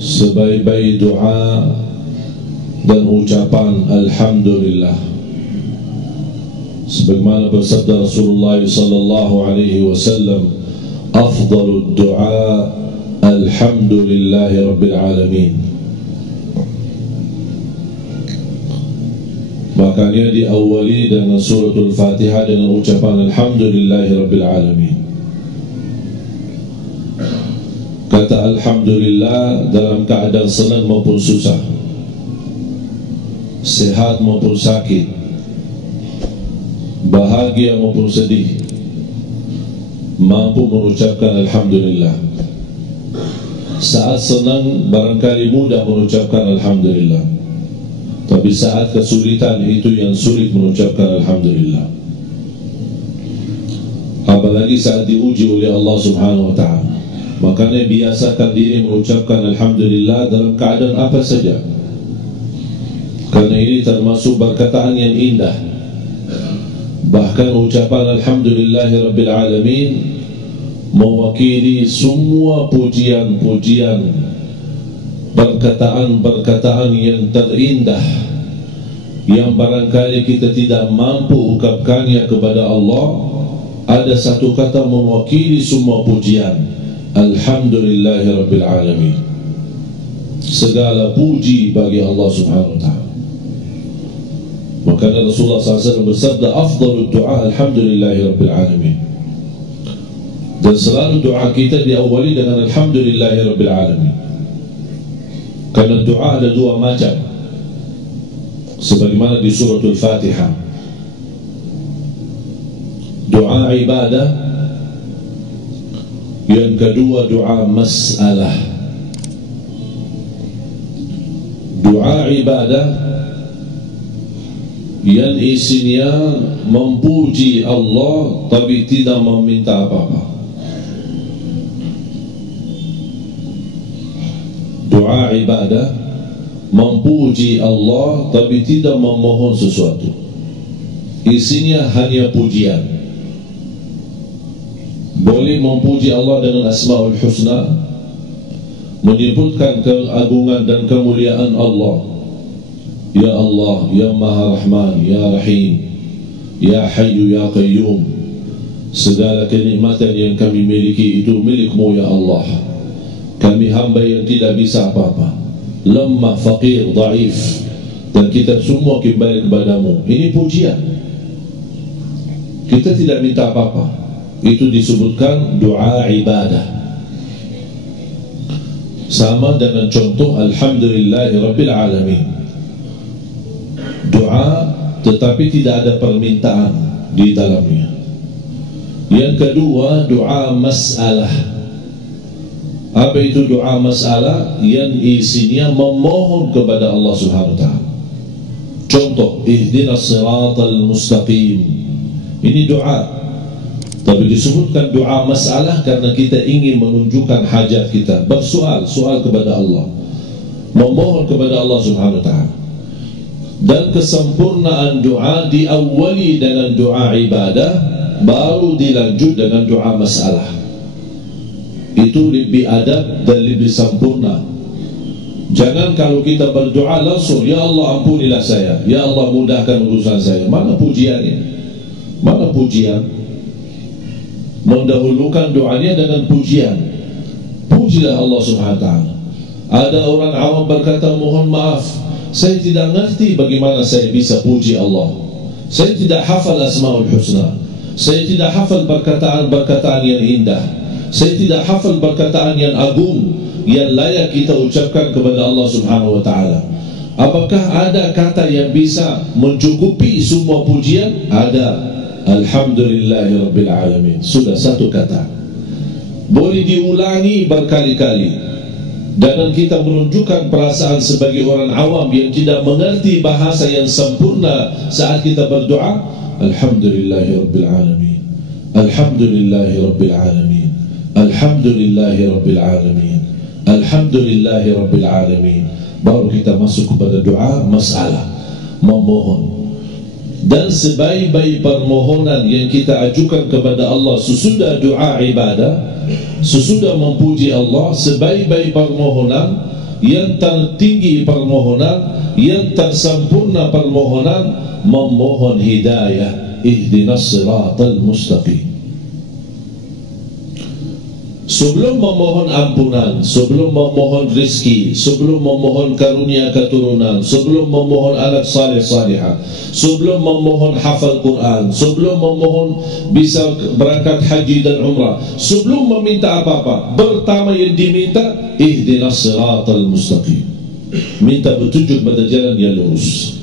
sebaik-baik doa dan ucapan alhamdulillah, sebagaimana bersabda Rasulullah sallallahu alaihi wasallam, afdalud du'a alhamdulillahi rabbil alamin. Makanya diawali dengan suratul Fatihah dengan ucapan alhamdulillahi rabbil alamin. Kata alhamdulillah dalam keadaan senang maupun susah, sehat maupun sakit, bahagia maupun sedih, mampu mengucapkan alhamdulillah. Saat senang barangkali mudah mengucapkan alhamdulillah, tapi saat kesulitan itu yang sulit mengucapkan alhamdulillah. Apalagi saat diuji oleh Allah subhanahu wa ta'ala. Makanya biasakan diri mengucapkan alhamdulillah dalam keadaan apa saja, karena ini termasuk perkataan yang indah. Bahkan ucapan alhamdulillahi rabbil alamin mewakili semua pujian-pujian, perkataan-perkataan yang terindah, yang barangkali kita tidak mampu ungkapkannya kepada Allah. Ada satu kata mewakili semua pujian, alhamdulillahi rabbil alamin. Segala puji bagi Allah subhanahu wa ta'ala. Maka Rasulullah SAW bersabda, afdalud du'a alhamdulillahi rabbil alamin. Dan selalu doa kita diawali dengan alhamdulillahi rabbil alamin. Karena doa ada dua macam, sebagaimana di suratul Fatihah. Doa ibadah, yang kedua doa masalah. Doa ibadah yang isinya memuji Allah tapi tidak meminta apa-apa. Doa ibadah memuji Allah tapi tidak memohon sesuatu, isinya hanya pujian. Boleh memuji Allah dengan Asmaul Husna, menyebutkan keagungan dan kemuliaan Allah. Ya Allah, Ya Maha Rahman, Ya Rahim, Ya Hayyu, Ya Qayyum. Segala kenikmatan yang kami miliki itu milik-Mu ya Allah. Kami hamba yang tidak bisa apa-apa, lemah, fakir, dhaif, dan kita semua kembali kepadamu. Ini pujian. Kita tidak minta apa-apa. Itu disebutkan doa ibadah. Sama dengan contoh alhamdulillahi rabbil alamin, doa tetapi tidak ada permintaan di dalamnya. Yang kedua doa masalah. Apa itu doa masalah? Yang isinya memohon kepada Allah subhanahu wa ta'ala. Contoh, ihdinas siratal mustaqim. Ini doa, tapi disebutkan doa masalah karena kita ingin menunjukkan hajat kita, bersoal kepada Allah, memohon kepada Allah subhanahu wa ta'ala. Dan kesempurnaan doa diawali dengan doa ibadah, baru dilanjut dengan doa masalah. Itu lebih adab dan lebih sempurna. Jangan kalau kita berdoa langsung, ya Allah ampunilah saya, ya Allah mudahkan urusan saya. Mana pujiannya? Mana pujian? Mendahulukan doanya dengan pujian. Pujilah Allah subhanahu wa ta'ala. Ada orang awam berkata, mohon maaf, saya tidak ngerti bagaimana saya bisa puji Allah. Saya tidak hafal Asmaul Husna, saya tidak hafal perkataan-perkataan yang indah, saya tidak hafal perkataan yang agung yang layak kita ucapkan kepada Allah subhanahu wa ta'ala. Apakah ada kata yang bisa mencukupi semua pujian? Ada. Alhamdulillahi rabbil alamin. Sudah satu kata, boleh diulangi berkali-kali. Dan kita menunjukkan perasaan sebagai orang awam yang tidak mengerti bahasa yang sempurna saat kita berdoa. Alhamdulillahi rabbil alamin, Alhamdulillahi rabbil alamin, Alhamdulillahi rabbil alamin, Alhamdulillahi rabbil alamin. Baru kita masuk kepada doa masalah, memohon. Dan sebaik-baik permohonan yang kita ajukan kepada Allah sesudah doa ibadah, sesudah memuji Allah, sebaik-baik permohonan yang tertinggi permohonan, yang tersempurna permohonan, memohon hidayah. Ihdinas siratal mustaqim. Sebelum memohon ampunan, sebelum memohon rizki, sebelum memohon karunia keturunan, sebelum memohon anak saleh salihah, sebelum memohon hafal Quran, sebelum memohon bisa berangkat haji dan umrah, sebelum meminta apa-apa, pertama yang diminta ihdinas siratal mustaqim. Minta petunjuk pada jalan yang lurus.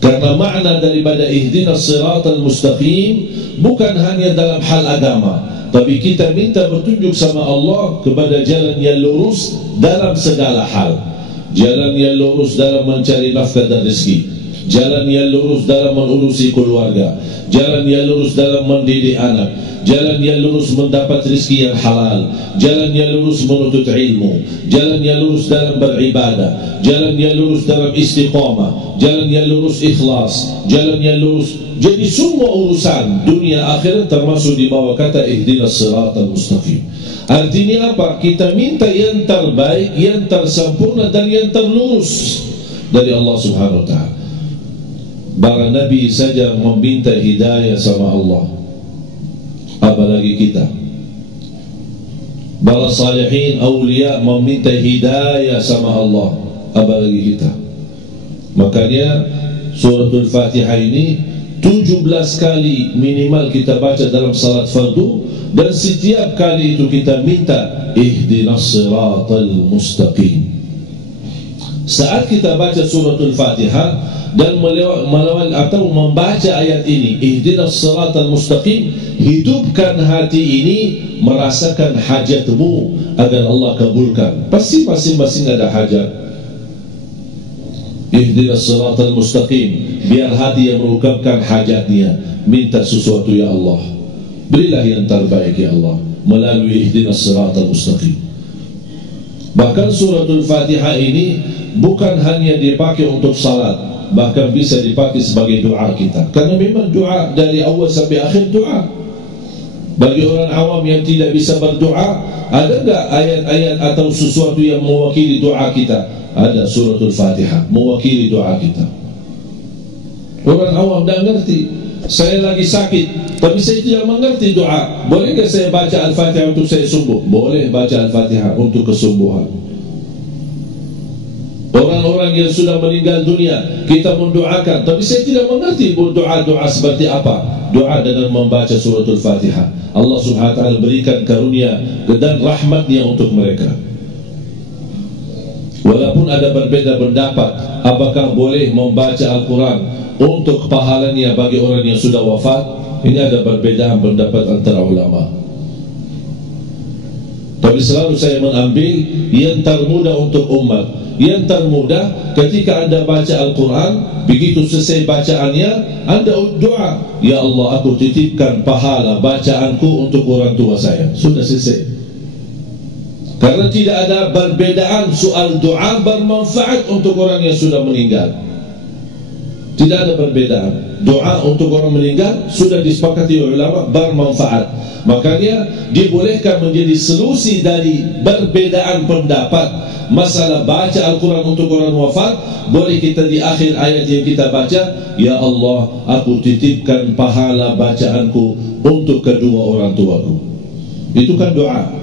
Karena makna daripada ihdinas siratal mustaqim bukan hanya dalam hal agama, tapi kita minta petunjuk sama Allah kepada jalan yang lurus dalam segala hal. Jalan yang lurus dalam mencari nafkah dan rezeki, jalan yang lurus dalam mengurusi keluarga, jalan yang lurus dalam mendidik anak, jalan yang lurus mendapat rezeki yang halal, jalan yang lurus menuntut ilmu, jalan yang lurus dalam beribadah, jalan yang lurus dalam istiqamah, jalan yang lurus ikhlas, jalan yang lurus. Jadi semua urusan dunia akhirat termasuk di bawah kata ihdinas siratal mustaqim. Artinya apa? Kita minta yang terbaik, yang tersempurna dan yang terlurus dari Allah Subhanahu wa taala. Para nabi saja meminta hidayah sama Allah, apalagi kita. Para salihin awliya meminta hidayah sama Allah, apalagi kita. Makanya suratul Fatihah ini 17 kali minimal kita baca dalam salat fardu, dan setiap kali itu kita minta ihdinas siratal mustaqim. Saat kita baca suratul Fatihah dan melawal atau membaca ayat ini ihdinas siratal mustaqim, hidupkan hati ini merasakan hajatmu agar Allah kabulkan. Pasti masing-masing ada hajat. Ihdinas siratal mustaqim, biar hati yang mengungkapkan hajatnya, minta sesuatu ya Allah, berilah yang terbaik ya Allah melalui ihdinas siratal mustaqim. Bahkan suratul Fatihah ini bukan hanya dipakai untuk salat, bahkan bisa dipakai sebagai doa kita. Karena memang doa dari awal sampai akhir doa. Bagi orang awam yang tidak bisa berdoa, ada enggak ayat-ayat atau sesuatu yang mewakili doa kita? Ada suratul Fatihah mewakili doa kita. Orang awam tidak ngerti. Saya lagi sakit, tapi saya tidak mengerti doa. Boleh tidak saya baca Al-Fatihah untuk saya sembuh? Boleh baca Al-Fatihah untuk kesembuhan. Orang-orang yang sudah meninggal dunia, kita mendoakan, tapi saya tidak mengerti doa-doa seperti apa. Doa dengan membaca suratul Fatihah, Allah Subhanahu wa ta'ala berikan karunia dan rahmatnya untuk mereka. Walaupun ada berbeda pendapat apakah boleh membaca Al-Quran untuk pahalanya bagi orang yang sudah wafat, ini ada perbedaan pendapat antara ulama. Tapi selalu saya mengambil yang termudah untuk umat. Yang termudah ketika anda baca Al-Quran, begitu selesai bacaannya, anda doa, ya Allah, aku titipkan pahala bacaanku untuk orang tua saya. Sudah selesai. Karena tidak ada perbedaan soal doa bermanfaat untuk orang yang sudah meninggal. Tidak ada perbedaan. Doa untuk orang meninggal sudah disepakati oleh ulama bermanfaat. Makanya dibolehkan menjadi solusi dari perbedaan pendapat. Masalah baca Al-Quran untuk orang wafat, boleh kita di akhir ayat yang kita baca, ya Allah, aku titipkan pahala bacaanku untuk kedua orang tuaku. Itu kan doa.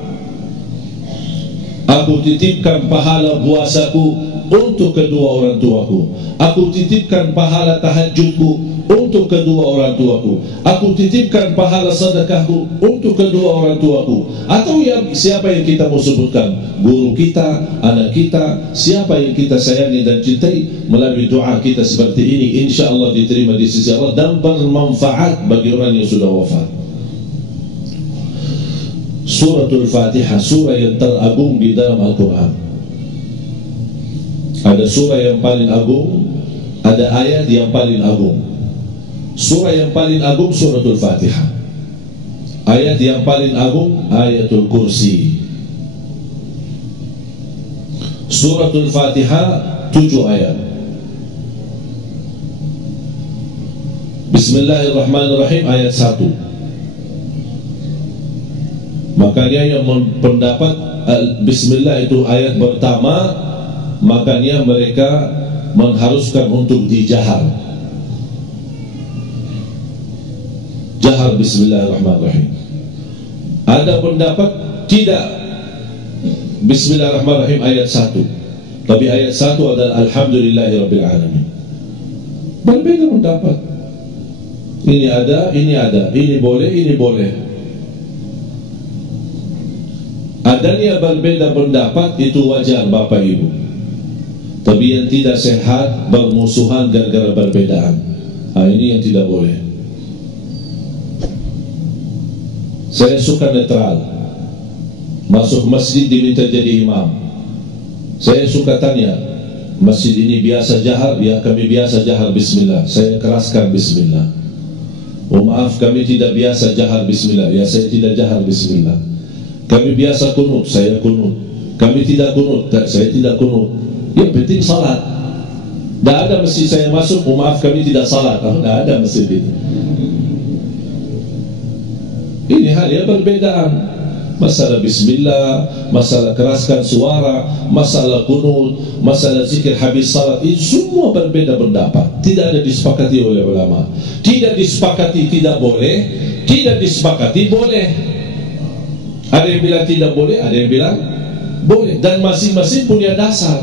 Aku titipkan pahala puasaku untuk kedua orang tuaku. Aku titipkan pahala tahajudku untuk kedua orang tuaku. Aku titipkan pahala sedekahku untuk kedua orang tuaku. Atau yang siapa yang kita mau sebutkan, guru kita, anak kita, siapa yang kita sayangi dan cintai, melalui doa kita seperti ini, insya Allah diterima di sisi Allah dan bermanfaat bagi orang yang sudah wafat. Suratul Fatihah, surah yang teragung di dalam Al-Quran. Ada surah yang paling agung, ada ayat yang paling agung. Surah yang paling agung suratul Fatihah. Ayat yang paling agung ayatul kursi. Suratul Fatihah 7 ayat. Bismillahirrahmanirrahim ayat 1. Makanya yang pendapat Bismillah itu ayat pertama, makanya mereka mengharuskan untuk dijahar. Jahar bismillahirrahmanirrahim. Ada pendapat tidak bismillahirrahmanirrahim ayat 1, tapi ayat 1 adalah alhamdulillahirabbil alamin. Berbeda pendapat. Ini ada, ini boleh, ini boleh. Adanya berbeda pendapat itu wajar Bapak Ibu. Tapi yang tidak sehat bermusuhan gara-gara perbedaan. Ini yang tidak boleh. Saya suka netral. Masuk masjid diminta jadi imam. Saya suka tanya, masjid ini biasa jahar? Ya, kami biasa jahar bismillah. Saya keraskan bismillah. Oh maaf, kami tidak biasa jahar bismillah. Ya, saya tidak jahar bismillah. Kami biasa kunut, saya kunut. Kami tidak kunut, saya tidak kunut. Yang penting salat. Tidak ada masjid saya masuk, oh maaf kami tidak salat. Tidak ada masjid itu. Ini hal yang berbedaan. Masalah bismillah, masalah keraskan suara, masalah kunut, masalah zikir habis salat, itu semua berbeda pendapat. Tidak ada disepakati oleh ulama. Tidak disepakati tidak boleh, tidak disepakati boleh. Ada yang bilang tidak boleh, ada yang bilang boleh. Dan masing-masing punya dasar.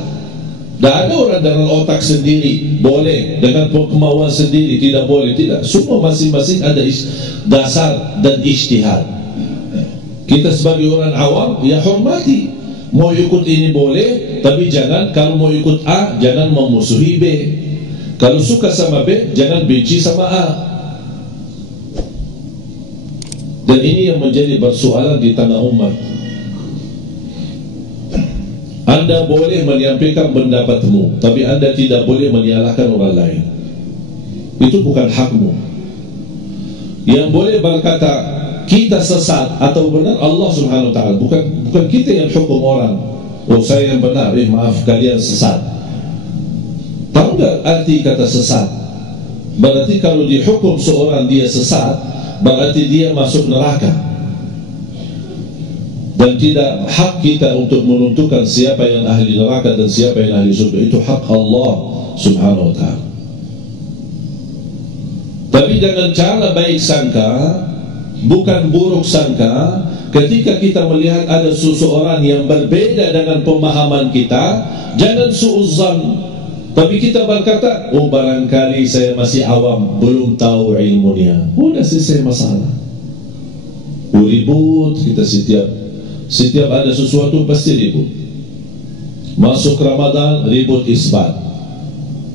Tidak ada orang dengan otak sendiri boleh, dengan kemauan sendiri tidak boleh. Tidak, semua masing-masing ada dasar dan ijtihad. Kita sebagai orang awam, ya hormati. Mau ikut ini boleh, tapi jangan, kalau mau ikut A, jangan memusuhi B. Kalau suka sama B, jangan benci sama A. Dan ini yang menjadi persoalan di tengah umat. Anda boleh menyampaikan pendapatmu, tapi Anda tidak boleh menyalahkan orang lain. Itu bukan hakmu. Yang boleh berkata kita sesat atau benar Allah Subhanahu wa taala, bukan kita yang hukum orang. Oh saya yang benar, maaf kalian sesat. Tahu enggak arti kata sesat? Berarti kalau dihukum seorang dia sesat, berarti dia masuk neraka. Dan tidak hak kita untuk menentukan siapa yang ahli neraka dan siapa yang ahli surga. Itu hak Allah Subhanahu wa ta'ala. Tapi dengan cara baik sangka, bukan buruk sangka. Ketika kita melihat ada seseorang yang berbeda dengan pemahaman kita, jangan suudzon. Tapi kita berkata, oh barangkali saya masih awam, belum tahu ilmunya. Sudah selesai masalah. Ribut kita setiap ada sesuatu pasti ribut. Masuk Ramadan ribut isbat.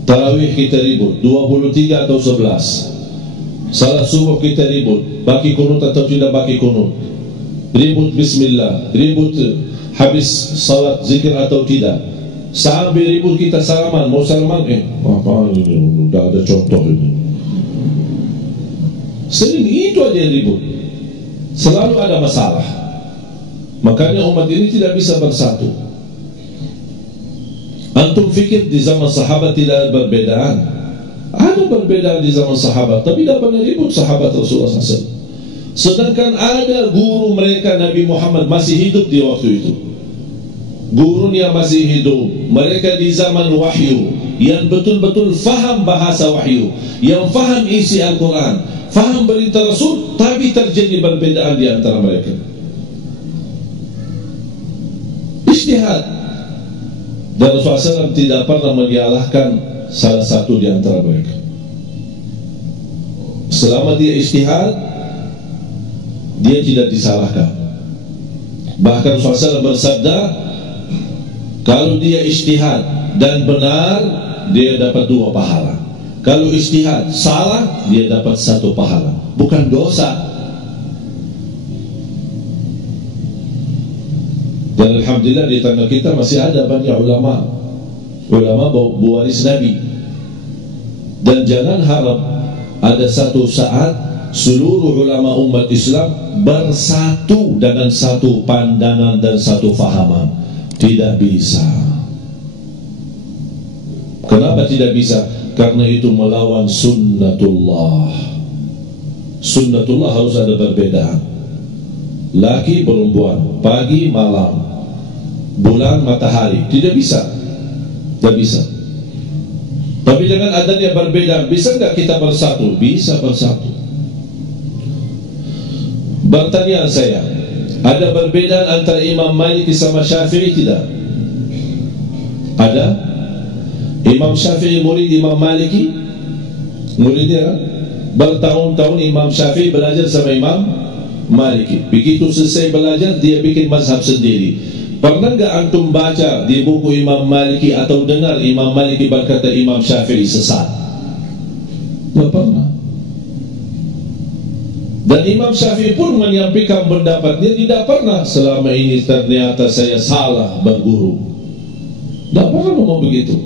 Tarawih kita ribut 23 atau 11. Salat subuh kita ribut, baki kunut atau tidak baki kunut. Ribut bismillah, ribut habis salat zikir atau tidak. Sampai ribut kita salaman, mau salaman apa ini? Sudah ada contoh ini. Sering itu aja yang ribut. Selalu ada masalah. Makanya umat ini tidak bisa bersatu. Antum fikir di zaman sahabat tidak ada perbedaan? Ada perbedaan di zaman sahabat, tapi tidak pernah ribut sahabat Rasulullah SAW. Sedangkan ada guru mereka Nabi Muhammad masih hidup di waktu itu. Gurunya masih hidup. Mereka di zaman wahyu, yang betul-betul faham bahasa wahyu, yang faham isi Al-Quran, faham berita Rasul, tapi terjadi perbedaan di antara mereka. Ijtihad. Dan Rasulullah SAW tidak pernah menyalahkan salah satu di antara mereka. Selama dia ijtihad, dia tidak disalahkan. Bahkan Rasulullah SAW bersabda, kalau dia ijtihad dan benar, dia dapat 2 pahala. Kalau ijtihad salah, dia dapat 1 pahala. Bukan dosa. Dan alhamdulillah di tengah kita masih ada banyak ulama pewaris Nabi. Dan jangan harap ada satu saat seluruh ulama umat Islam bersatu dengan satu pandangan dan satu fahaman. Tidak bisa. Kenapa tidak bisa? Karena itu melawan sunnatullah. Sunnatullah harus ada perbedaan. Laki perempuan, pagi malam, bulan matahari, tidak bisa. Tak bisa. Tapi dengan adanya berbeda, bisa enggak kita bersatu? Bisa bersatu. Bertanya saya, ada perbedaan antara Imam Maliki sama Syafi'i tidak? Ada. Imam Syafi'i murid Imam Maliki, muridnya bertahun-tahun. Imam Syafi'i belajar sama Imam Maliki. Begitu selesai belajar, dia bikin mazhab sendiri. Pernah enggak antum baca di buku Imam Maliki atau dengar Imam Maliki berkata Imam Syafi'i sesat? Tak pernah. Dan Imam Syafi'i pun menyampaikan pendapatnya, tidak pernah selama ini ternyata saya salah berguru. Tak pernah ngomong begitu.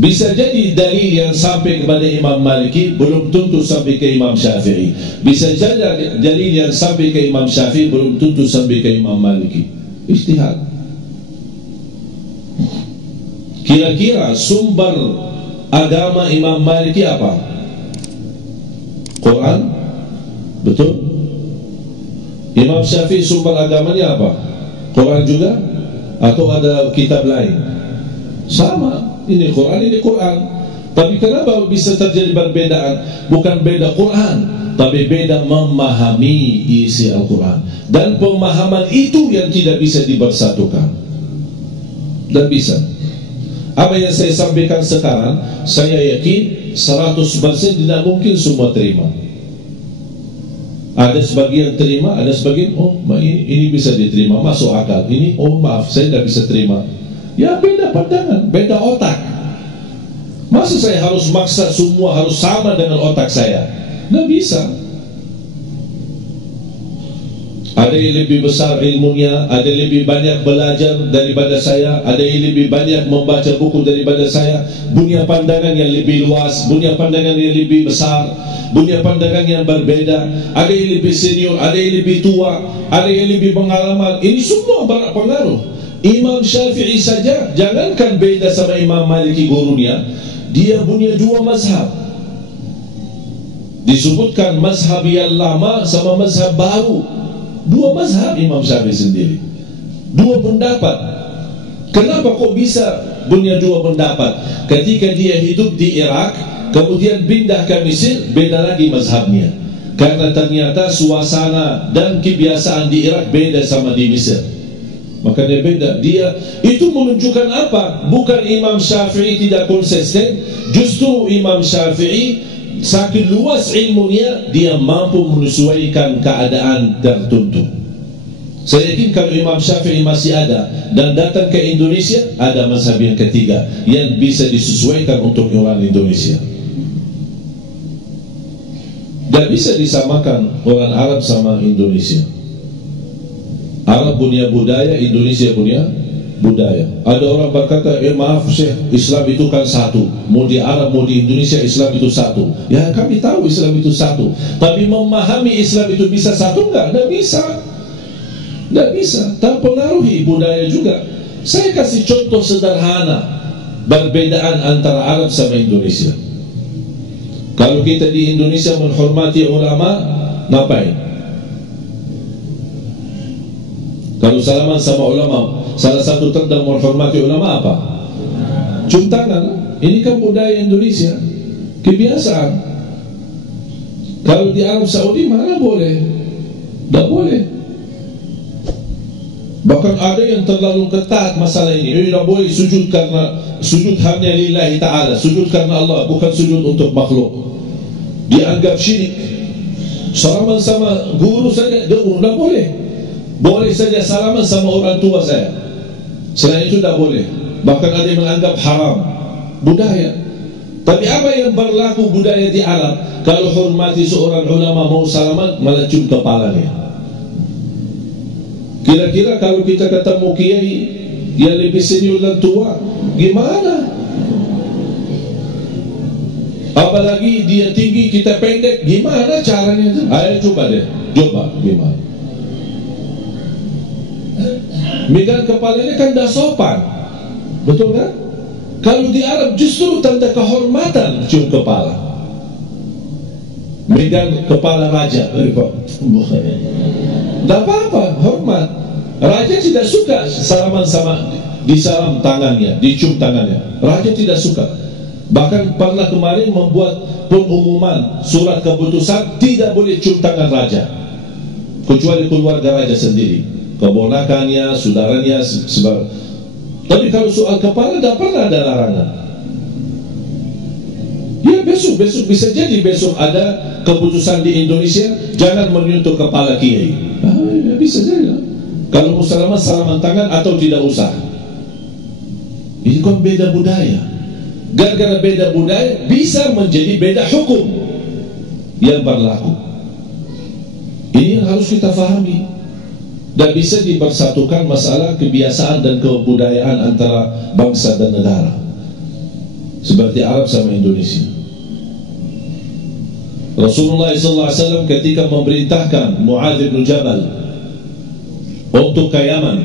Bisa jadi dalil yang sampai kepada Imam Maliki belum tentu sampai ke Imam Syafi'i. Bisa jadi dalil yang sampai ke Imam Syafi'i belum tentu sampai ke Imam Maliki. Ijtihad. Kira-kira sumber agama Imam Maliki apa? Quran? Betul? Imam Syafi'i sumber agamanya apa? Quran juga? Atau ada kitab lain? Sama. Ini Quran, ini Quran. Tapi kenapa bisa terjadi perbedaan? Bukan beda Quran, tapi beda memahami isi Al-Quran. Dan pemahaman itu yang tidak bisa dibersatukan. Dan bisa. Apa yang saya sampaikan sekarang, saya yakin 100% tidak mungkin semua terima. Ada sebagian terima, ada sebagian, oh ini bisa diterima, masuk akal. Ini, oh maaf, saya tidak bisa terima. Ya beda pandangan, beda otak. Masa saya harus maksa semua harus sama dengan otak saya? Tidak bisa. Ada yang lebih besar ilmunya, ada yang lebih banyak belajar daripada saya, ada yang lebih banyak membaca buku daripada saya, punya pandangan yang lebih luas, punya pandangan yang lebih besar, punya pandangan yang berbeda. Ada yang lebih senior, ada yang lebih tua, ada yang lebih pengalaman. Ini semua berpengaruh. Imam Syafi'i saja, jangankan beda sama Imam Maliki gurunya, dia punya dua mazhab. Disebutkan mazhab yang lama sama mazhab baru. Dua mazhab Imam Syafi'i sendiri, dua pendapat. Kenapa kok bisa punya dua pendapat? Ketika dia hidup di Irak, kemudian pindah ke Mesir, beda lagi mazhabnya. Karena ternyata suasana dan kebiasaan di Irak beda sama di Mesir. Makanya beda. Dia itu menunjukkan apa? Bukan Imam Syafi'i tidak konsisten, justru Imam Syafi'i saking luas ilmunya, dia mampu menyesuaikan keadaan tertentu. Saya yakin kalau Imam Syafi'i masih ada dan datang ke Indonesia, ada mazhab yang ketiga yang bisa disesuaikan untuk orang Indonesia. Dan bisa disamakan orang Arab sama Indonesia. Arab punya budaya, Indonesia punya budaya. Ada orang berkata, maaf Syekh, Islam itu kan satu. Mau di Arab, mau di Indonesia, Islam itu satu. Ya kami tahu Islam itu satu. Tapi memahami Islam itu bisa satu enggak? Tidak bisa. Tidak bisa. Terpengaruhi budaya juga. Saya kasih contoh sederhana perbedaan antara Arab sama Indonesia. Kalau kita di Indonesia menghormati ulama, ngapain? Kalau salaman sama ulama, salah satu tanda menghormati ulama apa? Cium tangan. Ini kan budaya Indonesia, kebiasaan. Kalau di Arab Saudi mana boleh? Tak boleh. Bahkan ada yang terlalu ketat masalah ini. Tak boleh sujud karena sujud hanya lillahi ta'ala, sujud karena Allah, bukan sujud untuk makhluk. Dianggap syirik. Salaman sama guru saja, tak boleh. Boleh saja salaman sama orang tua saya, selain itu tak boleh. Bahkan ada yang menganggap haram. Budaya. Tapi apa yang berlaku budaya di Arab? Kalau hormati seorang ulama mau salaman, malah cium kepalanya. Kira-kira kalau kita ketemu kiai yang lebih senior dan tua, gimana? Apalagi dia tinggi, kita pendek, gimana caranya? Ayo coba deh, coba gimana? Megang kepalanya kan dah sopan, betul kan? Kalau di Arab justru tanda kehormatan cium kepala. Megang kepala raja, tidak apa-apa, hormat. Raja tidak suka salaman sama disalam tangannya, dicium tangannya. Raja tidak suka. Bahkan pernah kemarin membuat pengumuman surat keputusan tidak boleh cium tangan raja kecuali keluarga raja sendiri, keponakannya, saudaranya, tapi kalau soal kepala tidak pernah ada larangan. Ya, besok bisa jadi besok ada keputusan di Indonesia jangan menyentuh kepala kiai. Ya, bisa saja. Kalau mau salaman tangan atau tidak usah. Ini kan beda budaya. Gara-gara beda budaya bisa menjadi beda hukum yang berlaku. Ini yang harus kita fahami. Dan bisa dipersatukan masalah kebiasaan dan kebudayaan antara bangsa dan negara, seperti Arab sama Indonesia. Rasulullah SAW ketika memerintahkan Mu'adz bin Jabal untuk ke Yaman,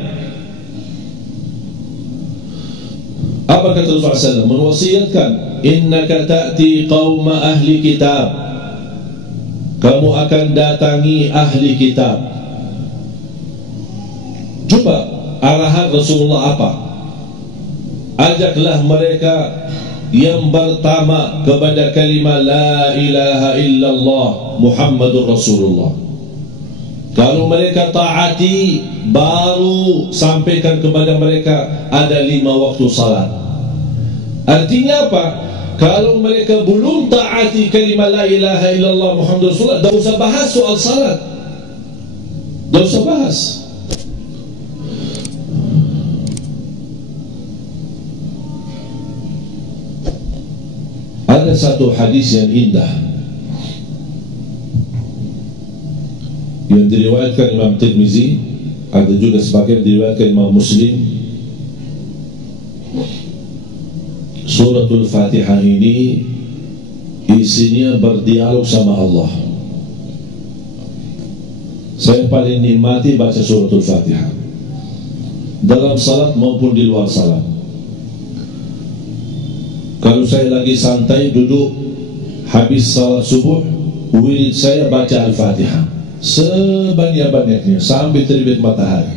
apa kata Rasulullah SAW? Menwasiatkan, innaka ta'ti qauma ahli kitab, kamu akan datangi ahli kitab. Coba arahan Rasulullah apa? Ajaklah mereka yang pertama kepada kalimah la ilaha illallah Muhammadur Rasulullah. Kalau mereka taati, baru sampaikan kepada mereka ada 5 waktu salat. Artinya apa? Kalau mereka belum taati kalimah la ilaha illallah Muhammadur Rasulullah, tidak usah bahas soal salat, tidak usah bahas. Ada satu hadis yang indah yang diriwayatkan Imam Tirmizi, ada juga sebagian diriwayatkan Imam Muslim. Suratul Fatihah ini isinya berdialog sama Allah. Saya paling nikmati baca suratul Fatihah dalam salat maupun di luar salat. Kalau saya lagi santai duduk habis salat subuh, wirid saya baca Al-Fatihah sebanyak-banyaknya sampai terbit matahari.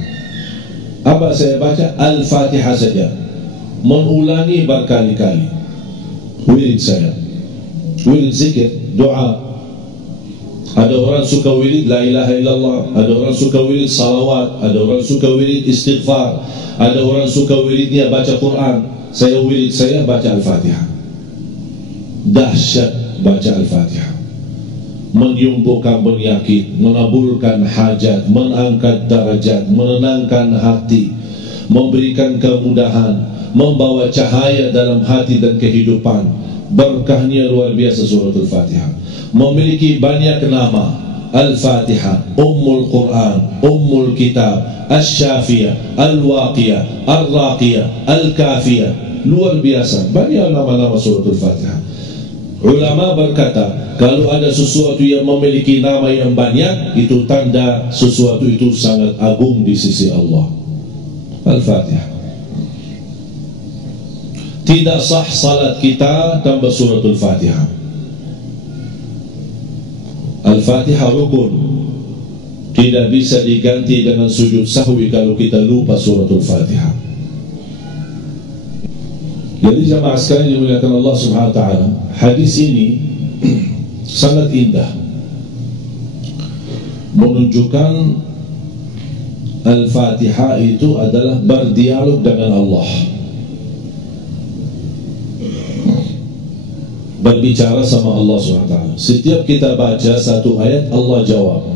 Apa saya baca? Al-Fatihah saja, mengulangi berkali-kali. Wirid saya, wirid zikir, doa. Ada orang suka wirid la ilaha illallah, ada orang suka wirid salawat, ada orang suka wirid istighfar, ada orang suka wiridnya baca Quran. Saya wirid saya baca Al-Fatihah. Dahsyat baca Al-Fatihah, menyembuhkan penyakit, mengabulkan hajat, mengangkat derajat, menenangkan hati, memberikan kemudahan, membawa cahaya dalam hati dan kehidupan. Berkahnya luar biasa suratul Fatihah. Memiliki banyak nama. Al-Fatihah, Ummul Quran, Ummul Kitab, Asy-Syafiyah, Al-Waqiyah, Ar-Raqiyah, Al-Kafiyah. Luar biasa, banyak nama-nama suratul Fatihah. Ulama berkata, kalau ada sesuatu yang memiliki nama yang banyak, itu tanda sesuatu itu sangat agung di sisi Allah. Al-Fatihah. Tidak sah salat kita tanpa suratul Fatihah. Al-Fatihah rukun, tidak bisa diganti dengan sujud sahwi kalau kita lupa suratul Fatihah. Jadi jamaah sekalian dimuliakan Allah Subhanahu wa taala, hadis ini sangat indah, menunjukkan Al-Fatihah itu adalah berdialog dengan Allah, berbicara sama Allah SWT. Setiap kita baca satu ayat, Allah jawab.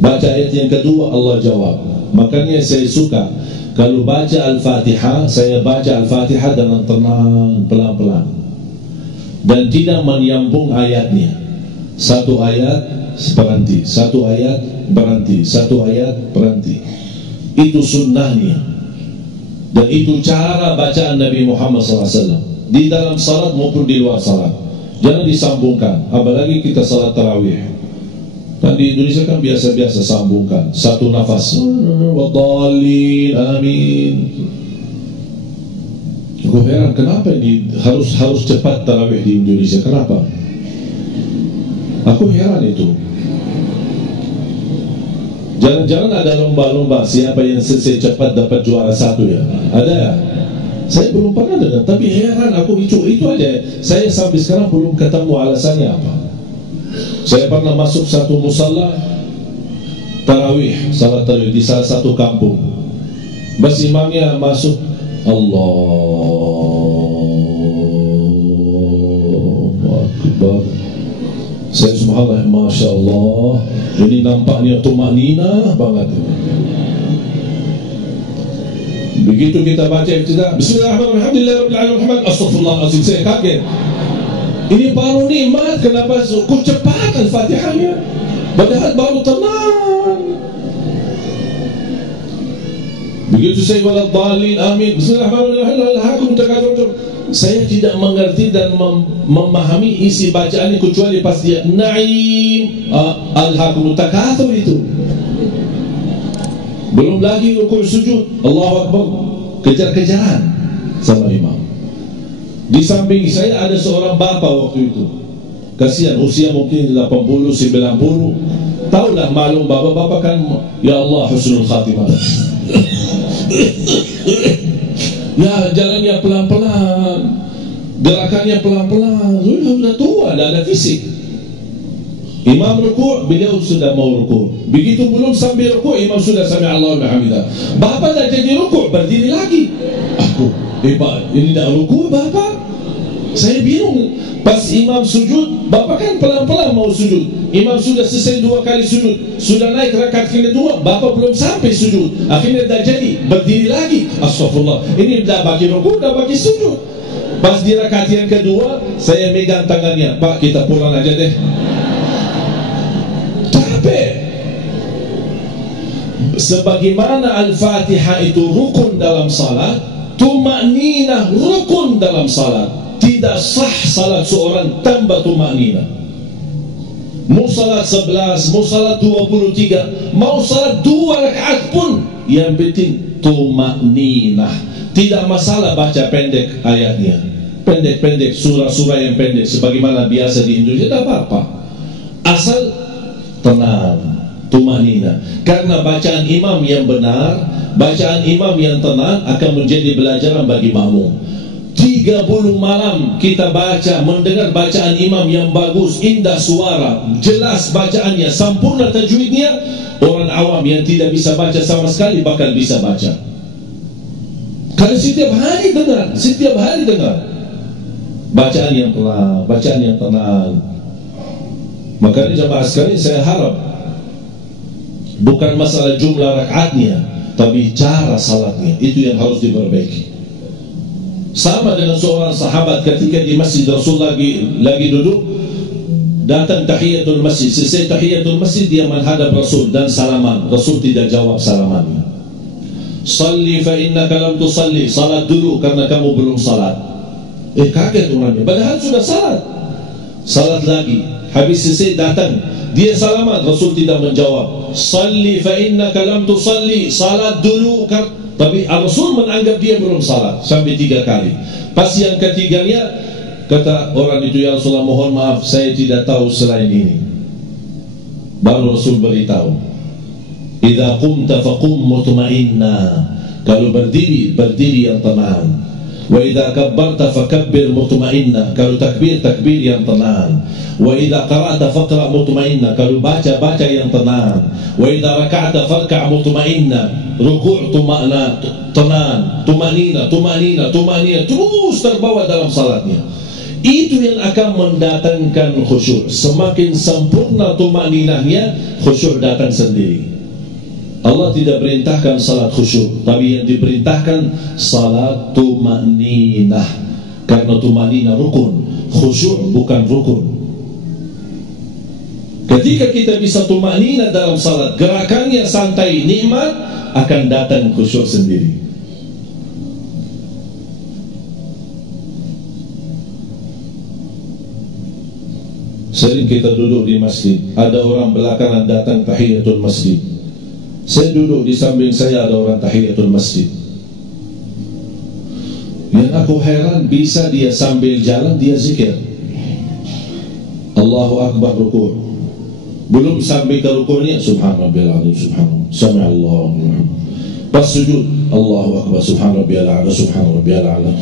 Baca ayat yang kedua, Allah jawab. Makanya saya suka kalau baca Al-Fatihah, saya baca Al-Fatihah dengan tenang, pelan-pelan, dan tidak menyambung ayatnya. Satu ayat berhenti, satu ayat berhenti, satu ayat berhenti. Itu sunnahnya, dan itu cara bacaan Nabi Muhammad SAW di dalam salat maupun di luar salat. Jangan disambungkan, apalagi kita salat tarawih. Kan di Indonesia kan biasa-biasa sambungkan satu nafas. Wadhalin, amin. Aku heran kenapa ini harus cepat tarawih di Indonesia. Kenapa? Aku heran itu. Jangan-jangan ada lomba-lomba siapa yang selesai cepat dapat juara 1 ya? Ada ya? Saya belum pernah dengar, tapi heran aku, itu aja. Saya sampai sekarang belum ketemu alasannya apa. Saya pernah masuk satu musalla tarawih, salat tarawih di salah satu kampung. Bas imamnya masuk, Allahu Akbar. Saya subhanallah, Masya Allah, ini nampaknya tumanina banget. Begitu kita baca iftitah, Bismillahirrahmanirrahim, Astaghfirullahaladzim, saya kaget. Ini baru nikmat, kenapa kok cepat Al-Fatihahnya? Padahal baru tenang. Begitu saya waladhdallin, amin, Bismillahirrahmanirrahim, saya tidak mengerti dan memahami isi bacaannya kecuali pas dia Naim Alhaakumut Takatsur itu. Belum lagi rukuk sujud, Allahu Akbar, kejar-kejaran sama imam. Di samping saya ada seorang bapak waktu itu, kasihan usia mungkin 80, 90. Tahulah malum bapak-bapak kan, ya Allah husnul khatimah. Ya jalannya pelan-pelan, gerakannya pelan-pelan, sudah tua, tidak ada fisik. Imam rukuk, beliau sudah mau rukuk. Begitu belum sampai rukuk, imam sudah sami Allahu liman hamidah. Bapak dah jadi rukuk, berdiri lagi. Aku, Pak, ini dah rukuk bapak. Saya bingung. Pas imam sujud, bapak kan pelan-pelan mau sujud. Imam sudah selesai 2 kali sujud, sudah naik rakaat kedua, bapak belum sampai sujud. Akhirnya dah jadi, berdiri lagi. Astagfirullah, ini dah bagi rukuk, dah bagi sujud. Pas di rakaat yang kedua, saya megang tangannya, Pak kita pulang aja deh. Capek. Sebagaimana Al-Fatihah itu rukun dalam salat, tumakninah rukun dalam salat. Tidak sah salat seorang tanpa tumakninah. Mau salat 11, mau salat 23, mau salat 2 rakaat pun, yang penting tumakninah. Tidak masalah baca pendek ayatnya, pendek-pendek, surah-surah yang pendek sebagaimana biasa di Indonesia, tidak apa-apa, asal tenang, tumakninah. Karena bacaan imam yang benar, bacaan imam yang tenang akan menjadi pelajaran bagi makmum. 30 malam kita baca, mendengar bacaan imam yang bagus, indah suara, jelas bacaannya, sempurna tajwidnya, orang awam yang tidak bisa baca sama sekali bakal bisa baca. Kalau setiap hari dengar bacaan yang pelan, bacaan yang tenang. Makanya jemaah sekalian, saya harap bukan masalah jumlah rakaatnya, tapi cara salatnya itu yang harus diperbaiki. Sama dengan seorang sahabat ketika di masjid Rasul lagi duduk, datang tahiyatul masjid. Selesai tahiyatul masjid, dia menghadap Rasul dan salaman. Rasul tidak jawab salamannya. Salli fa innaka lam tusalli, salat dulu karena kamu belum salat. Kaget orangnya, padahal sudah salat. Salat lagi, habis selesai datang, dia salaman, Rasul tidak menjawab. Salli fa innaka lam tusalli, salat dulu. Tapi Rasul menganggap dia belum salat sampai 3 kali. Pas yang ketiganya, kata orang itu, ya Rasulullah mohon maaf, saya tidak tahu selain ini. Baru Rasul beritahu, idza qumta faqum mutma'inna, kalau berdiri, berdiri yang tenang. Wa idza kabbarta fakabbir mutma'inna, kalau takbir, takbir yang tenang. Wa idza qara'ta faqra' mutma'inna, kalau baca, baca yang tenang. Wa idza raka'ta farka' mutma'inna, ruku' tuma'na, tenang, tumanina, terus terbawa dalam salatnya. Itu yang akan mendatangkan khusyuk. Semakin sempurna tumaninahnya, khusyuk datang sendiri. Allah tidak perintahkan salat khusyuk, tapi yang diperintahkan salat tumaninah. Karena tumaninah rukun, khusyuk bukan rukun. Ketika kita bisa tumaninah dalam salat, gerakannya santai, nikmat, akan datang khusyuk sendiri. Sering kita duduk di masjid, ada orang belakangan datang tahiyatul masjid. Saya duduk di samping saya, ada orang tahiyatul masjid. Yang aku heran, bisa dia sambil jalan dia zikir, Allahu Akbar rukuk, Belum sampai ke rukunya, subhanallah, subhanallah, sami'allah. Pas sujud, Allahu akbar, subhanallah, subhanallah.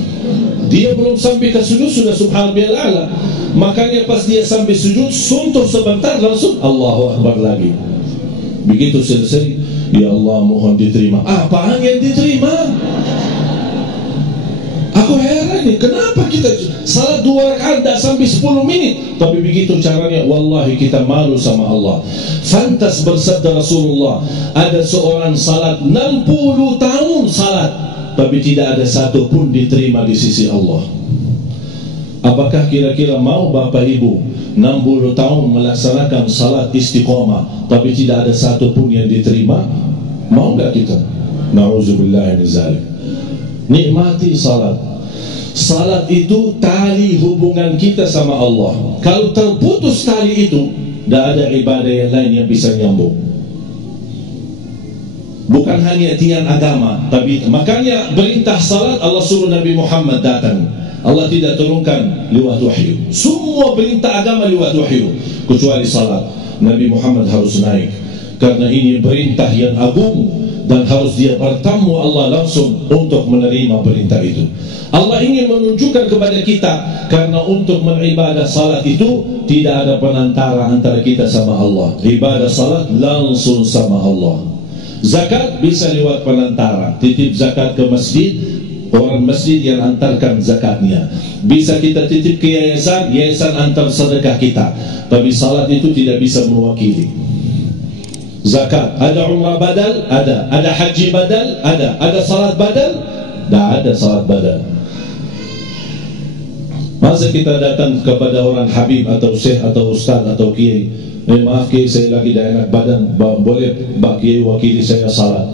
Dia belum sampai ke sujud sudah subhanallah. Makanya pas dia sampai sujud, suntuk sebentar langsung Allahu akbar lagi. Begitu selesai, ya Allah mohon diterima. Apaan yang diterima? Aku heran nih, kenapa kita salat 2 rakaat tak sampai 10 menit, tapi begitu caranya, wallahi kita malu sama Allah. Fantas bersabda Rasulullah, ada seorang salat 60 tahun salat, tapi tidak ada satu pun diterima di sisi Allah. Apakah kira-kira mau Bapak Ibu 60 tahun melaksanakan salat istiqamah, tapi tidak ada satu pun yang diterima? Mau gak kita? Na'udzubillah min zalik. Nikmati salat. Salat itu tali hubungan kita sama Allah. Kalau terputus tali itu, tidak ada ibadah yang lain yang bisa nyambung. Bukan hanya tiang agama, tapi makanya perintah salat Allah suruh Nabi Muhammad datang. Allah tidak turunkan lewat wahyu. Semua perintah agama lewat wahyu, kecuali salat. Nabi Muhammad harus naik, karena ini perintah yang agung dan harus dia bertemu Allah langsung untuk menerima perintah itu. Allah ingin menunjukkan kepada kita, karena untuk beribadah salat itu tidak ada penantara antara kita sama Allah. Ibadah salat langsung sama Allah. Zakat bisa lewat penantara, titip zakat ke masjid, orang masjid yang antarkan zakatnya. Bisa kita titip ke yayasan, yayasan antar sedekah kita. Tapi salat itu tidak bisa mewakili. Zakat, ada umrah badal, ada haji badal, ada salat badal, tidak ada salat badal. Masa kita datang kepada orang habib atau syekh atau ustaz atau kiai, maaf kiai saya lagi tidak enak badan, boleh Pak Kiai wakili saya salat.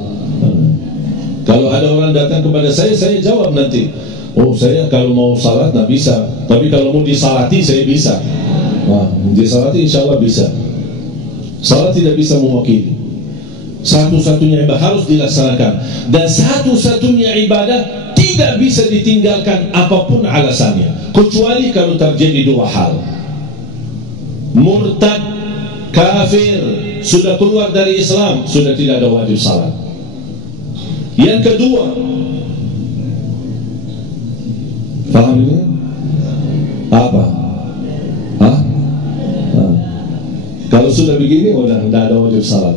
Kalau ada orang datang kepada saya jawab nanti, oh saya kalau mau salat tak bisa, tapi kalau mau disalati saya bisa. Nah, disalati insya Allah bisa. Salat tidak bisa mewakili. Satu-satunya ibadah harus dilaksanakan, dan satu-satunya ibadah tidak bisa ditinggalkan apapun alasannya, kecuali kalau terjadi 2 hal: murtad, kafir, sudah keluar dari Islam, sudah tidak ada wajib salat. Yang kedua, paham ini? Apa? Kalau sudah begini, udah tidak ada wajib salat.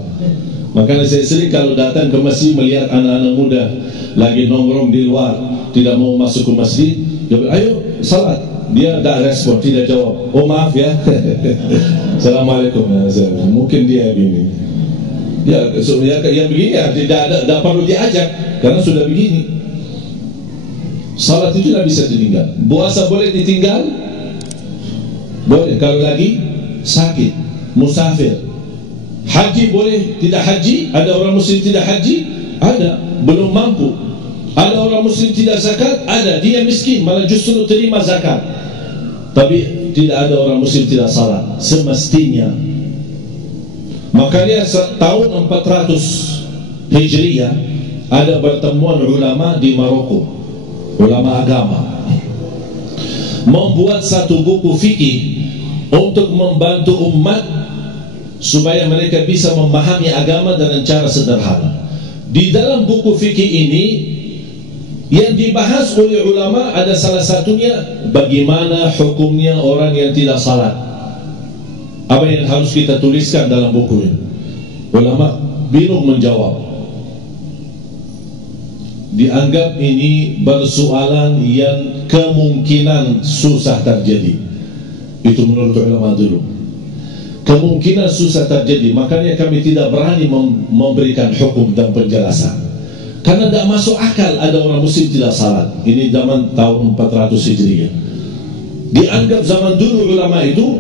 Makanya saya sering kalau datang ke masjid melihat anak-anak muda lagi nongkrong di luar, tidak mau masuk ke masjid, dia bilang, ayo salat. Dia tidak respon, tidak jawab. Oh maaf ya. Assalamualaikum. Mungkin dia begini. Ya, yang begini ya, tidak perlu diajak, karena sudah begini. Salat itu tidak bisa ditinggal. Puasa boleh ditinggal? Boleh, kalau lagi sakit, musafir. Haji boleh tidak haji? Ada orang muslim tidak haji? Ada, belum mampu. Ada orang muslim tidak zakat? Ada, dia miskin, malah justru terima zakat. Tapi tidak ada orang muslim tidak salat semestinya. Makanya tahun 400 Hijriah ada pertemuan ulama di Maroko, ulama agama, membuat satu buku fikih untuk membantu umat supaya mereka bisa memahami agama dengan cara sederhana. Di dalam buku fikih ini yang dibahas oleh ulama ada salah satunya bagaimana hukumnya orang yang tidak salat. Apa yang harus kita tuliskan dalam buku ini? Ulama bingung menjawab. Dianggap ini persoalan yang kemungkinan susah terjadi. Itu menurut ulama dulu. Kemungkinan susah terjadi, makanya kami tidak berani memberikan hukum dan penjelasan, karena tidak masuk akal ada orang muslim tidak salat. Ini zaman tahun 400 Hijriah. Dianggap zaman dulu ulama itu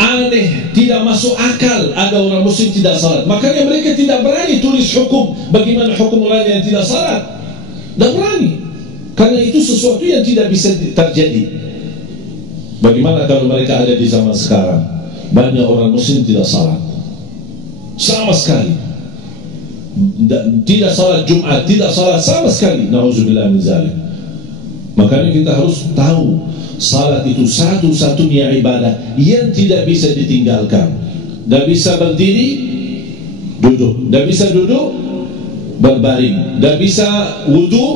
aneh, tidak masuk akal ada orang muslim tidak salat. Makanya mereka tidak berani tulis hukum bagaimana hukum orang yang tidak salat. Tidak berani, karena itu sesuatu yang tidak bisa terjadi. Bagaimana kalau mereka ada di zaman sekarang? Banyak orang muslim tidak salat sama sekali, tidak salat Jumat, tidak salat sama sekali. Na'udzubillah min zalik. Makanya kita harus tahu salat itu satu-satunya ibadah yang tidak bisa ditinggalkan, tidak bisa berdiri, duduk. Tidak bisa duduk, berbaring. Tidak bisa wudu,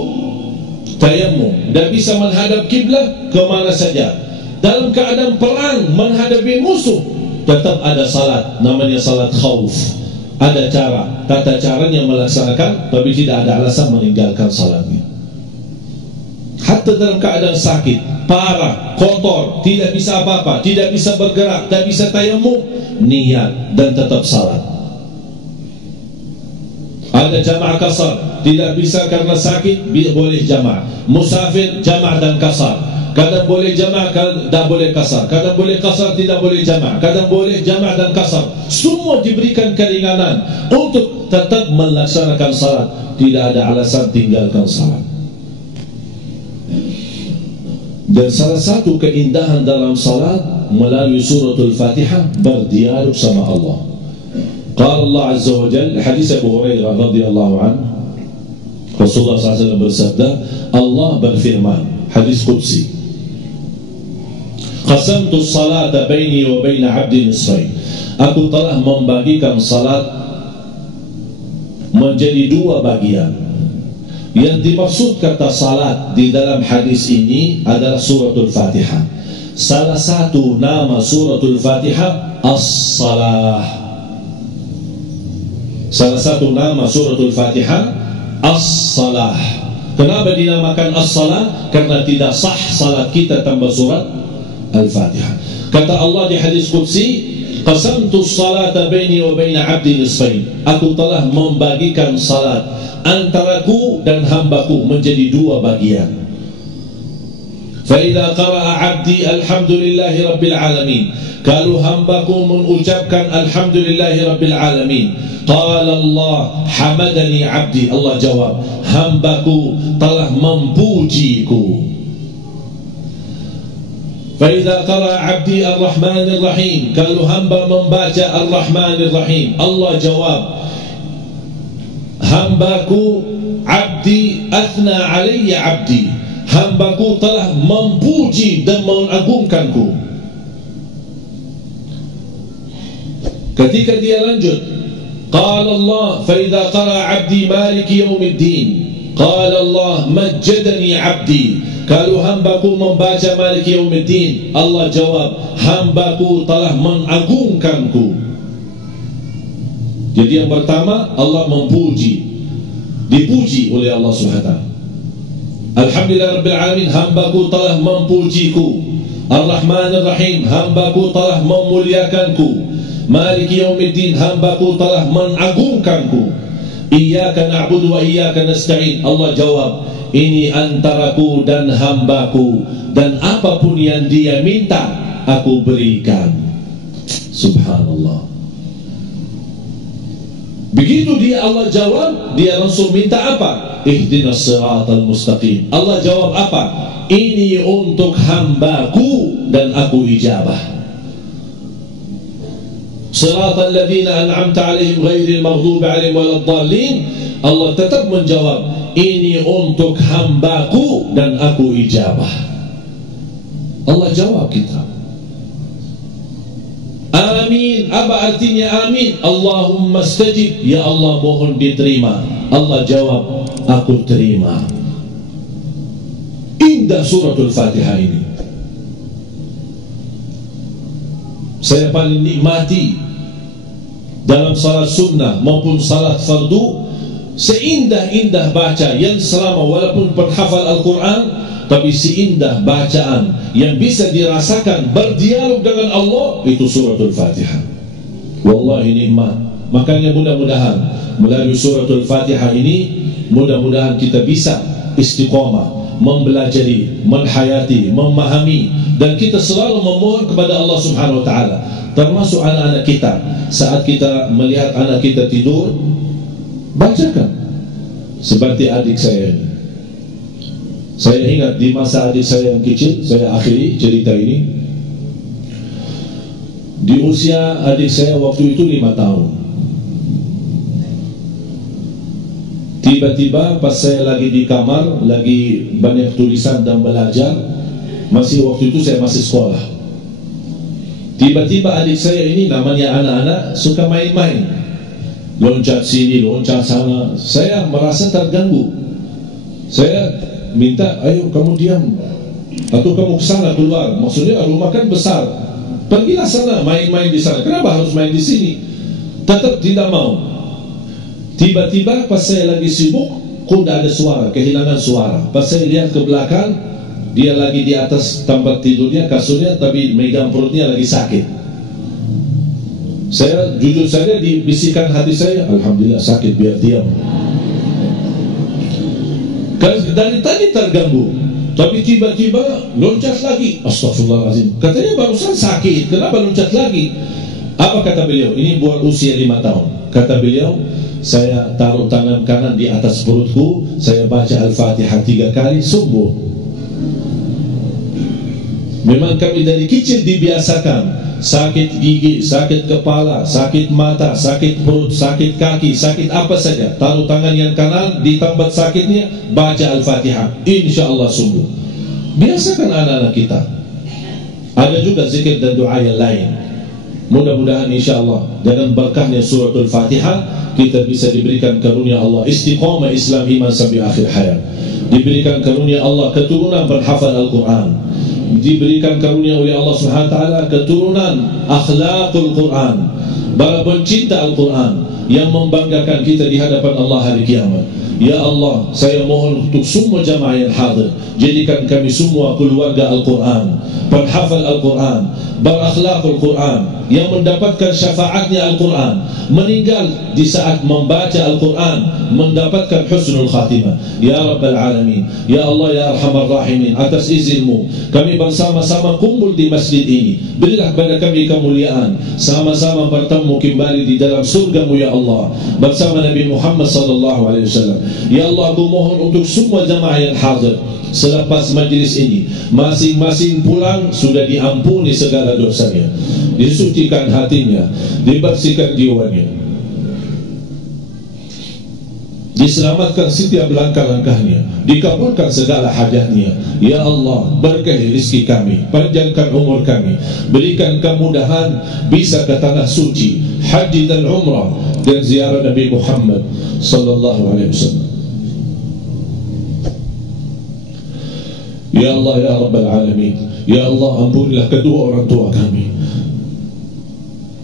tayamum. Tidak bisa menghadap kiblat ke mana saja. Dalam keadaan perang menghadapi musuh, tetap ada salat, namanya salat khauf. Ada cara, tata caranya melaksanakan, tapi tidak ada alasan meninggalkan salatnya. Hatta dalam keadaan sakit, parah, kotor, tidak bisa apa-apa, tidak bisa bergerak, tidak bisa tayamum, niat dan tetap salat. Ada jamaah kasar, tidak bisa karena sakit, boleh jamaah. Musafir, jamaah dan kasar. Kadang boleh jamaah, kadang tak boleh kasar. Kadang boleh kasar, tidak boleh jamaah. Kadang boleh jamaah dan kasar. Semua diberikan keringanan untuk tetap melaksanakan salat. Tidak ada alasan tinggalkan salat. Dan salah satu keindahan dalam salat melalui suratul Fatihah, berdialog sama Allah. Qala Allah Azza wa Jalla, hadis Abu Hurairah radhiyallahu anhu, Rasulullah SAW bersabda, Allah berfirman, hadis qudsi, qasamtu salata baini wa baina 'abdi nisfain. Aku telah membagikan salat menjadi dua bagian. Yang dimaksud kata salat di dalam hadis ini adalah suratul Fatihah. Salah satu nama suratul Fatihah As-Salah. Salah satu nama suratul Fatihah As-Salah. Kenapa dinamakan As-Salah? Karena tidak sah salat kita tanpa surat Al-Fatihah. Kata Allah di hadis qudsi, qasamtu salata baini wa baina 'abdi nisfain. Aku telah membagikan salat antaraku dan hambaku menjadi dua bagian. Fa idza qara'a 'abdi alhamdulillahi rabbil alamin. Kalau hambaku mengucapkan alhamdulillahi rabbil alamin, qala Allah hamadani 'abdi. Allah jawab, hambaku telah memujiku. Faiza qara 'abdi ar-Rahmanir Rahim. Kalau hamba membaca Ar-Rahmanir Rahim, Allah jawab, hambaku 'abdi athna 'alayya 'abdi. Hambaku telah memuji dan mengagungkanku. Ketika dia lanjut, qala Allah, faiza qara 'abdi maliki yaumiddin, qala Allah majjadani 'abdi. Kalau hambaku membaca Maliki Yaumiddin, Allah jawab, hambaku telah mengagungkanku. Jadi yang pertama, Allah memuji, dipuji oleh Allah SWT. Alhamdulillah Rabbil Alamin, hambaku telah memujiku. Ar-Rahmanir Rahim, hambaku telah memuliakanku. Maliki Yaumiddin, hambaku telah mengagungkanku. Iyyaka na'budu wa iyyaka nasta'in. Allah jawab, ini antaraku dan hambaku, dan apapun yang dia minta aku berikan. Subhanallah. Begitu dia Allah jawab, dia langsung minta apa? Ihdinas siratal mustaqim. Allah jawab apa? Ini untuk hambaku dan aku ijabah. Siratal ladzina an'amta 'alaihim ghairil maghdubi 'alaihim waladdallin. Allah tetap menjawab, ini untuk hambaku dan aku ijabah. Allah jawab kita. Amin. Apa artinya amin? Allahumma stajib. Ya Allah, mohon diterima. Allah jawab, aku terima. Indah suratul Fatihah ini. Saya paling nikmati dalam salat sunnah maupun salat fardu, seindah-indah baca yang selama walaupun penghafal Al-Quran, tapi seindah bacaan yang bisa dirasakan berdialog dengan Allah, itu suratul Fatihah. Wallahi nikmat. Makanya mudah-mudahan melalui suratul Fatihah ini, mudah-mudahan kita bisa istiqamah, mempelajari, menghayati, memahami, dan kita selalu memohon kepada Allah Subhanahu wa taala. Termasuk anak-anak kita, saat kita melihat anak kita tidur, bacakan. Seperti adik saya ini. Saya ingat di masa adik saya yang kecil, saya akhiri cerita ini. Di usia adik saya waktu itu 5 tahun. Tiba-tiba pas saya lagi di kamar, lagi banyak tulisan dan belajar, masih waktu itu saya masih sekolah. Tiba-tiba adik saya ini, namanya anak-anak, suka main-main, loncat sini, loncat sana. Saya merasa terganggu. Saya minta, ayo kamu diam, atau kamu ke sana keluar. Maksudnya rumah kan besar, pergilah sana, main-main di sana. Kenapa harus main di sini? Tetap tidak mau. Tiba-tiba pas saya lagi sibuk, kok tidak ada suara, kehilangan suara. Pas saya lihat ke belakang, dia lagi di atas tempat tidurnya, kasurnya, tapi megang perutnya lagi sakit. Saya jujur saja, dibisikkan hati saya, alhamdulillah sakit, biar diam. Dari tadi terganggu, tapi tiba-tiba loncat lagi. Astagfirullahaladzim, katanya barusan sakit, kenapa loncat lagi? Apa kata beliau? Ini buat usia 5 tahun. Kata beliau, saya taruh tangan kanan di atas perutku, saya baca Al-Fatihah 3 kali, sembuh. Memang kami dari kecil dibiasakan, sakit gigi, sakit kepala, sakit mata, sakit perut, sakit kaki, sakit apa saja, taruh tangan yang kanan di tempat sakitnya, baca Al-Fatihah, insya-Allah sembuh. Biasakan anak-anak kita. Ada juga zikir dan doa yang lain. Mudah-mudahan insya-Allah dengan berkahnya suratul Fatihah kita bisa diberikan karunia Allah istiqamah Islam iman sampai akhir hayat. Diberikan karunia Allah keturunan penghafal Al-Quran. Diberikan karunia oleh Allah SWT keturunan akhlaqul Quran, para pencinta Al-Quran yang membanggakan kita di hadapan Allah hari kiamat. Ya Allah, saya mohon untuk semua jamaah yang hadir, jadikan kami semua keluarga Al-Quran, penghafal Al-Quran, berakhlaqul Quran, yang mendapatkan syafaatnya Al-Quran, meninggal di saat membaca Al-Quran, mendapatkan husnul khatimah. Ya Rabbal Alamin, Ya Allah, Ya Arhamar Rahimin, atas izinmu kami bersama-sama kumpul di masjid ini. Berilah kepada kami kemuliaan, sama-sama bertemu kembali di dalam surgamu ya Allah, bersama Nabi Muhammad SAW. Ya Allah, aku mohon untuk semua jamaah yang hadir, selepas majlis ini masing-masing pulang sudah diampuni segala dosanya, disucikan hatinya, dibersihkan jiwanya, diselamatkan setiap langkah-langkahnya, dikabulkan segala hajatnya. Ya Allah, berkahi rezeki kami, panjangkan umur kami, berikan kemudahan bisa ke tanah suci, haji dan umrah, dan ziarah Nabi Muhammad sallallahu alaihi wasallam. Ya Allah, Ya Rabbal Alamin, Ya Allah, ampunilah kedua orang tua kami.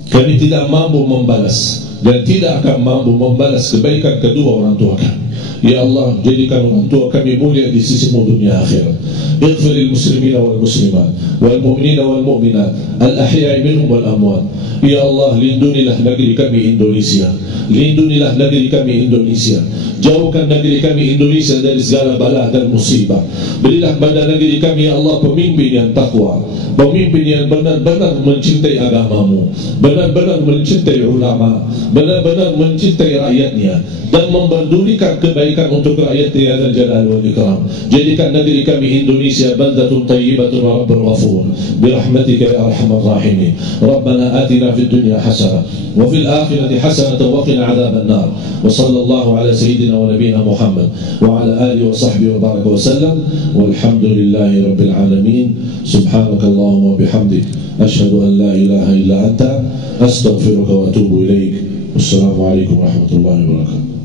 Kami tidak mampu membalas dan tidak akan mampu membalas kebaikan kedua orang tua kami. Ya Allah, jadikan orang tua kami mulia di sisimu dunia akhirat. Ighfir lil muslimina wal muslimat wal mu'minina wal mu'minat al ahya'i minhum wal amwat. Ya Allah, lindungilah negeri kami Indonesia, lindungilah negeri kami Indonesia, jauhkan negeri kami Indonesia dari segala bala dan musibah. Berilah kepada negeri kami ya Allah pemimpin yang takwa, pemimpin yang benar-benar mencintai agamamu, benar-benar mencintai ulama, benar-benar mencintai rakyatnya, dan memperdulikan kebaikan untuk rakyatnya dan jalal wal ikram. Jadikan negeri kami Indonesia baldatun tayyibatun wa rabbun ghafur birahmatika ya arhamar rahimin. Rabbana atina fid dunya hasanah wa fil akhirati hasanah wa qina adzaban nar. Wa sallallahu ala sayyidina wa nabiyina Muhammad wa ala alihi wa sahbihi wa baraka wa sallam. Walhamdulillahi rabbil alamin. Subhanakallahumma wa bihamdik, asyhadu an la ilaha illa anta, astaghfiruka wa atubu ilaik. Wassalamu alaikum warahmatullahi wabarakatuh.